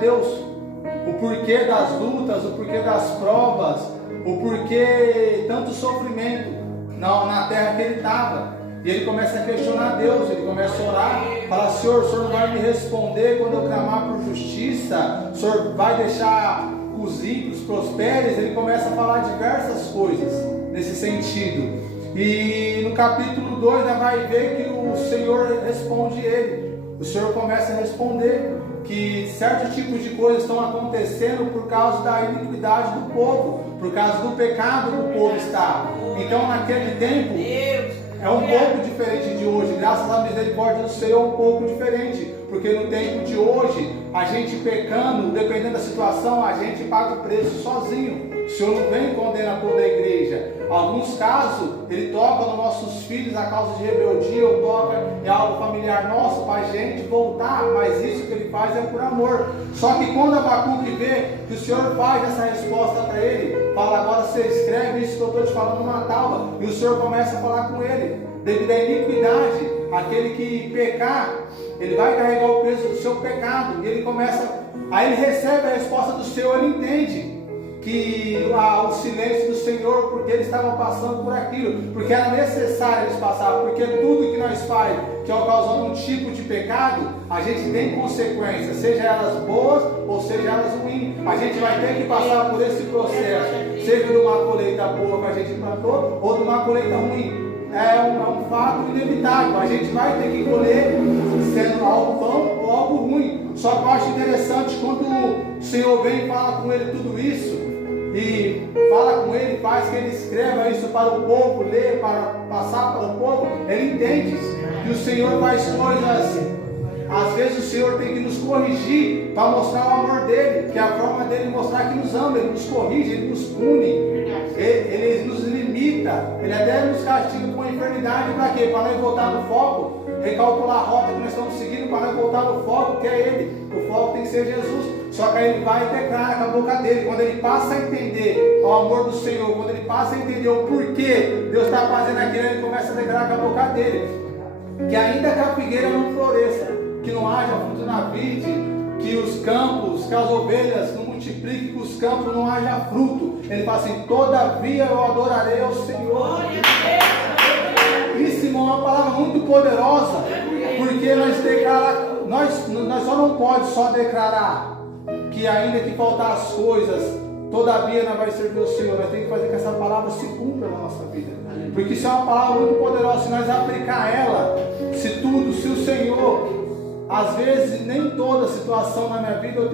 Deus, o porquê das lutas, o porquê das provas, o porquê tanto sofrimento na terra que ele estava. E ele começa a questionar Deus, ele começa a orar, fala: Senhor, o Senhor não vai me responder quando eu clamar por justiça? O Senhor vai deixar os ímpios prosperes? Ele começa a falar diversas coisas nesse sentido. E no capítulo 2 nós vai ver que o Senhor responde ele. O Senhor começa a responder que certos tipos de coisas estão acontecendo por causa da iniquidade do povo, por causa do pecado que o povo está. Então naquele tempo é um pouco diferente de hoje, graças à misericórdia do Senhor, é um pouco diferente, porque no tempo de hoje, a gente pecando, dependendo da situação, a gente paga o preço sozinho. O Senhor não vem e condena toda a igreja. Alguns casos, Ele toca nos nossos filhos a causa de rebeldia, ou toca em algo familiar nosso para a gente voltar, mas isso que Ele faz é por amor. Só que quando Abacuque vê que o Senhor faz essa resposta para ele, fala: agora você escreve isso que eu estou te falando numa tábua, e o Senhor começa a falar com ele, devido à iniquidade, aquele que pecar, ele vai carregar o peso do seu pecado, e ele começa, aí ele recebe a resposta do Senhor, ele entende que o silêncio do Senhor, porque eles estavam passando por aquilo, porque era necessário eles passar, porque tudo que nós faz, que é causando um tipo de pecado, a gente tem consequências, seja elas boas ou seja elas ruins. A gente vai ter que passar por esse processo, seja de uma colheita boa que a gente plantou, ou de uma colheita ruim. É um fato inevitável, a gente vai ter que colher, sendo algo bom ou algo ruim. Só que eu acho interessante quando o Senhor vem e fala com ele tudo isso, e fala com ele, faz que ele escreva isso para o povo ler, para passar para o povo, ele entende que o Senhor faz coisas, às vezes o Senhor tem que nos corrigir para mostrar o amor dele, que é a forma dele mostrar que nos ama. Ele nos corrige, ele nos pune, ele nos limita, ele até nos castiga com a enfermidade. Para quê? Para nós voltar no foco, recalcular a rota que nós estamos seguindo, para nós voltar no foco, que é ele. O foco tem que ser Jesus. Só que aí ele vai e declara com a boca dele. Quando ele passa a entender o amor do Senhor, quando ele passa a entender o porquê Deus está fazendo aquilo, ele começa a declarar com a boca dele que ainda que a figueira não floresça, que não haja fruto na vide, que os campos, que as ovelhas não multipliquem, que os campos não haja fruto, ele fala assim: todavia eu adorarei ao Senhor. Isso, irmão, é uma palavra muito poderosa, porque nós só não pode só declarar que ainda que faltar as coisas, todavia nós vai servir o Senhor. Nós temos que fazer que essa palavra se cumpra na nossa vida, porque isso é uma palavra muito poderosa. Se nós aplicar ela, se o Senhor, às vezes nem toda situação na minha vida eu